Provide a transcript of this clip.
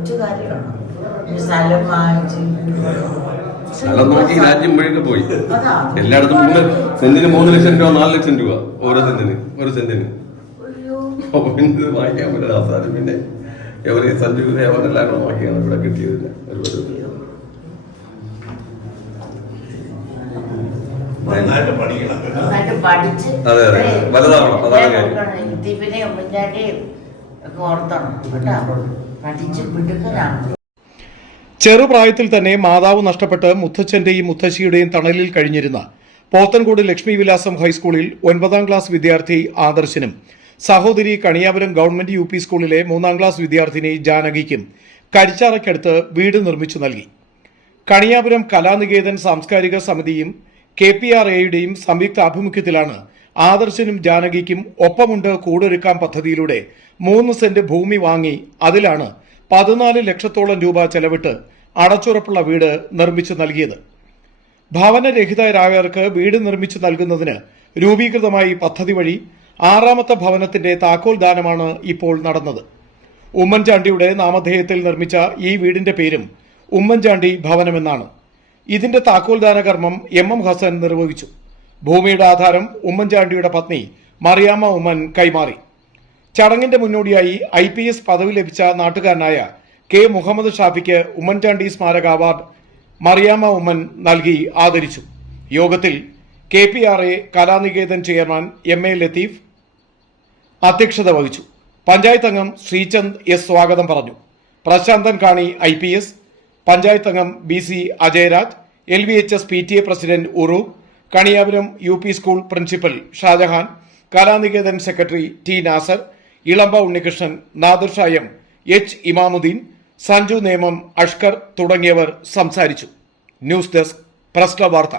കൊച്ചു കാര്യമാണ്. സ്ഥലം വാങ്ങിച്ച് സ്ഥലം നോക്കി രാജ്യം വഴിയൊക്കെ പോയി. എല്ലായിടത്തും 3 ലക്ഷം രൂപ 4 ലക്ഷം രൂപ ഒരു സെന്റിന് വാങ്ങിക്കാൻ പറ്റില്ല. അവസാനം പിന്നെ എവരെ സെന്റ് അവരെല്ലാം കൂടെ വാങ്ങിയാണ് ഇവിടെ കിട്ടിയതില്ല. അതെ അതെ വലുതാവണം, അതാണ് കാര്യം. ചെറുപ്രായത്തിൽ തന്നെ മാതാവ് നഷ്ടപ്പെട്ട് മുത്തച്ഛന്റെയും മുത്തശ്ശിയുടെയും തണലിൽ കഴിഞ്ഞിരുന്ന പോത്തൻകോട് ലക്ഷ്മി വിലാസം ഹൈസ്കൂളിൽ 9ാം ക്ലാസ് വിദ്യാർത്ഥി ആദർശനും സഹോദരി കണിയാപുരം ഗവൺമെന്റ് UP സ്കൂളിലെ 3ാം ക്ലാസ് വിദ്യാർത്ഥിനി ജാനകിക്കും കരിച്ചാറയ്ക്കടുത്ത് വീട് നിർമ്മിച്ചു നൽകി. കണിയാപുരം കലാനികേതൻ സാംസ്കാരിക സമിതിയും KPRAയുടെയും സംയുക്ത ആഭിമുഖ്യത്തിലാണ് ആദർശനും ജാനകിക്കും ഒപ്പമുണ്ട് കൂടൊരുക്കാം പദ്ധതിയിലൂടെ 3 സെന്റ് ഭൂമി വാങ്ങി അതിലാണ് 14 ലക്ഷത്തോളം രൂപ ചെലവിട്ട് അടച്ചുറപ്പുള്ള വീട് നിർമ്മിച്ചു നൽകിയത്. ഭവനരഹിതരായവർക്ക് വീട് നിർമ്മിച്ചു നൽകുന്നതിന് രൂപീകൃതമായി പദ്ധതി വഴി 6ാമത്തെ ഭവനത്തിന്റെ താക്കോൽ ദാനമാണ് ഇപ്പോൾ നടന്നത്. ഉമ്മൻചാണ്ടിയുടെ നാമധേയത്തിൽ നിർമ്മിച്ച ഈ വീടിന്റെ പേരും ഉമ്മൻചാണ്ടി ഭവനമെന്നാണ്. ഇതിന്റെ താക്കോൽദാന കർമ്മം MM ഹസൻ നിർവഹിച്ചു. ഭൂമിയുടെ ആധാരം ഉമ്മൻചാണ്ടിയുടെ പത്നി മറിയാമ്മ ഉമ്മൻ കൈമാറി. ചടങ്ങിന്റെ മുന്നോടിയായി IPS പദവി ലഭിച്ച നാട്ടുകാരനായ K മുഹമ്മദ് ഷാഫിക്ക് ഉമ്മൻചാണ്ടി സ്മാരക അവാർഡ് മറിയാമ്മ ഉമ്മൻ നൽകി ആദരിച്ചു. യോഗത്തിൽ KPRA Kalaniketan chairman MA Latheef അധ്യക്ഷത വഹിച്ചു. പഞ്ചായത്ത് അംഗം ശ്രീചന്ദ് S സ്വാഗതം പറഞ്ഞു. പ്രശാന്തൻ കാണി IPS, പഞ്ചായത്ത് അംഗം BC Ajayaraj, LVHS PTA president Uroob, Kaniyapuram UP school principal Shajahan, Kalaniketan secretary T Nasar, Elamba Unnikrishnan, Nadir Shah M, H Imamuddeen, Sanju Nemom, Ashkar തുടങ്ങിയവർ സംസാരിച്ചു. ന്യൂസ് ഡെസ്ക് പ്രസ് ക്ലബ് വാർത്ത.